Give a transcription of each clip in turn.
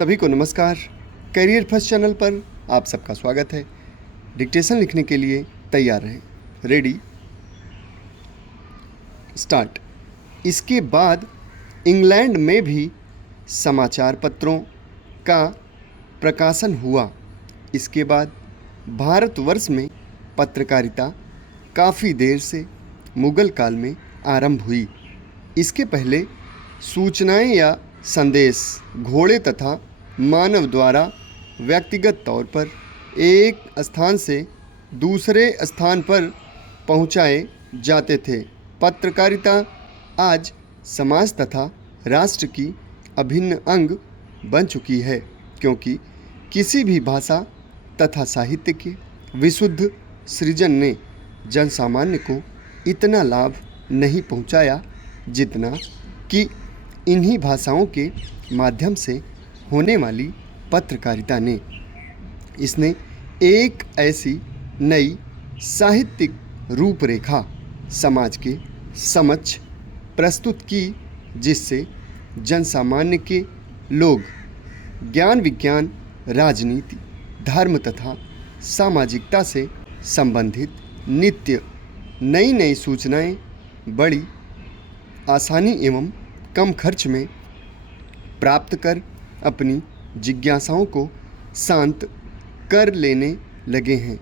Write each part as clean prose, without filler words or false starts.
सभी को नमस्कार। करियर फर्स्ट चैनल पर आप सबका स्वागत है। डिक्टेशन लिखने के लिए तैयार रहें। Ready start. इसके बाद इंग्लैंड में भी समाचार पत्रों का प्रकाशन हुआ। इसके बाद भारतवर्ष में पत्रकारिता काफ़ी देर से मुगल काल में आरंभ हुई। इसके पहले सूचनाएं या संदेश घोड़े तथा मानव द्वारा व्यक्तिगत तौर पर एक स्थान से दूसरे स्थान पर पहुंचाए जाते थे। पत्रकारिता आज समाज तथा राष्ट्र की अभिन्न अंग बन चुकी है, क्योंकि किसी भी भाषा तथा साहित्य के विशुद्ध सृजन ने जनसामान्य को इतना लाभ नहीं पहुंचाया जितना कि इन्हीं भाषाओं के माध्यम से होने वाली पत्रकारिता ने। इसने एक ऐसी नई साहित्यिक रूपरेखा समाज के समक्ष प्रस्तुत की जिससे जनसामान्य के लोग ज्ञान विज्ञान, राजनीति, धर्म तथा सामाजिकता से संबंधित नित्य नई नई सूचनाएं बड़ी आसानी एवं कम खर्च में प्राप्त कर अपनी जिज्ञासाओं को शांत कर लेने लगे हैं।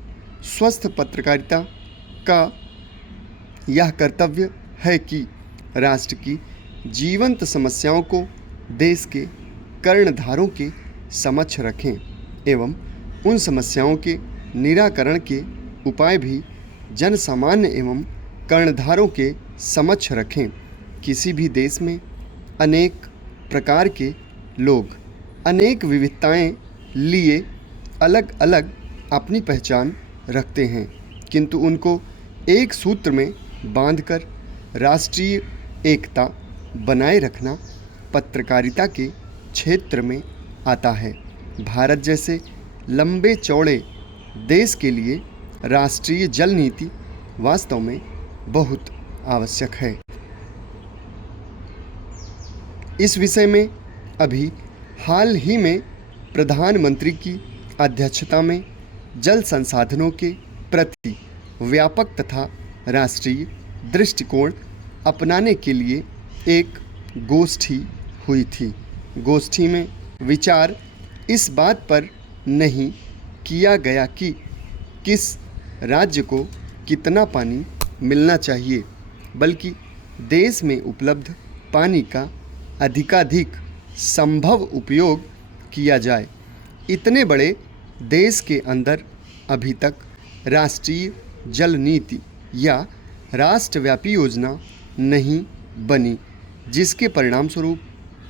स्वस्थ पत्रकारिता का यह कर्तव्य है कि राष्ट्र की जीवंत समस्याओं को देश के कर्णधारों के समक्ष रखें एवं उन समस्याओं के निराकरण के उपाय भी जनसामान्य एवं कर्णधारों के समक्ष रखें। किसी भी देश में अनेक प्रकार के लोग अनेक विविधताएं लिए अलग अलग अपनी पहचान रखते हैं, किंतु उनको एक सूत्र में बांधकर राष्ट्रीय एकता बनाए रखना पत्रकारिता के क्षेत्र में आता है। भारत जैसे लंबे चौड़े देश के लिए राष्ट्रीय जल नीति वास्तव में बहुत आवश्यक है। इस विषय में अभी हाल ही में प्रधानमंत्री की अध्यक्षता में जल संसाधनों के प्रति व्यापक तथा राष्ट्रीय दृष्टिकोण अपनाने के लिए एक गोष्ठी हुई थी। गोष्ठी में विचार इस बात पर नहीं किया गया कि किस राज्य को कितना पानी मिलना चाहिए, बल्कि देश में उपलब्ध पानी का अधिकाधिक संभव उपयोग किया जाए। इतने बड़े देश के अंदर अभी तक राष्ट्रीय जल नीति या राष्ट्रव्यापी योजना नहीं बनी, जिसके परिणाम स्वरूप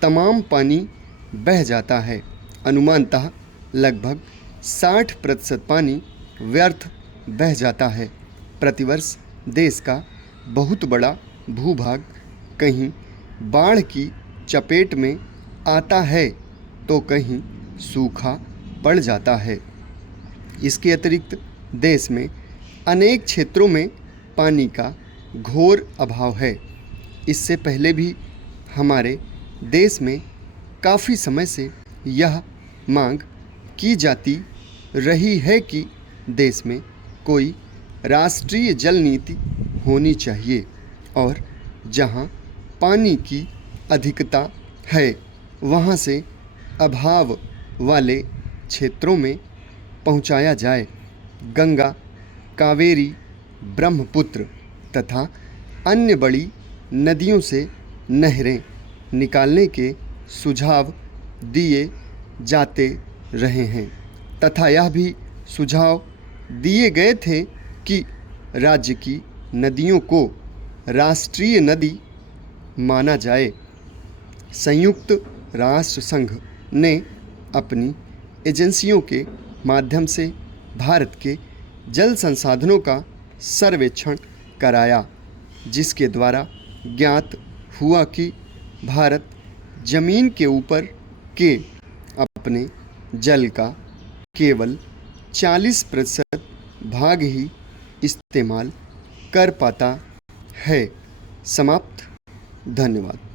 तमाम पानी बह जाता है। अनुमानतः लगभग 60% पानी व्यर्थ बह जाता है। प्रतिवर्ष देश का बहुत बड़ा भूभाग कहीं बाढ़ की चपेट में आता है तो कहीं सूखा पड़ जाता है। इसके अतिरिक्त देश में अनेक क्षेत्रों में पानी का घोर अभाव है। इससे पहले भी हमारे देश में काफ़ी समय से यह मांग की जाती रही है कि देश में कोई राष्ट्रीय जल नीति होनी चाहिए और जहां पानी की अधिकता है वहां से अभाव वाले क्षेत्रों में पहुंचाया जाए। गंगा, कावेरी, ब्रह्मपुत्र तथा अन्य बड़ी नदियों से नहरें निकालने के सुझाव दिए जाते रहे हैं तथा यह भी सुझाव दिए गए थे कि राज्य की नदियों को राष्ट्रीय नदी माना जाए। संयुक्त राष्ट्र संघ ने अपनी एजेंसियों के माध्यम से भारत के जल संसाधनों का सर्वेक्षण कराया, जिसके द्वारा ज्ञात हुआ कि भारत जमीन के ऊपर के अपने जल का केवल 40% भाग ही इस्तेमाल कर पाता है। समाप्त। धन्यवाद।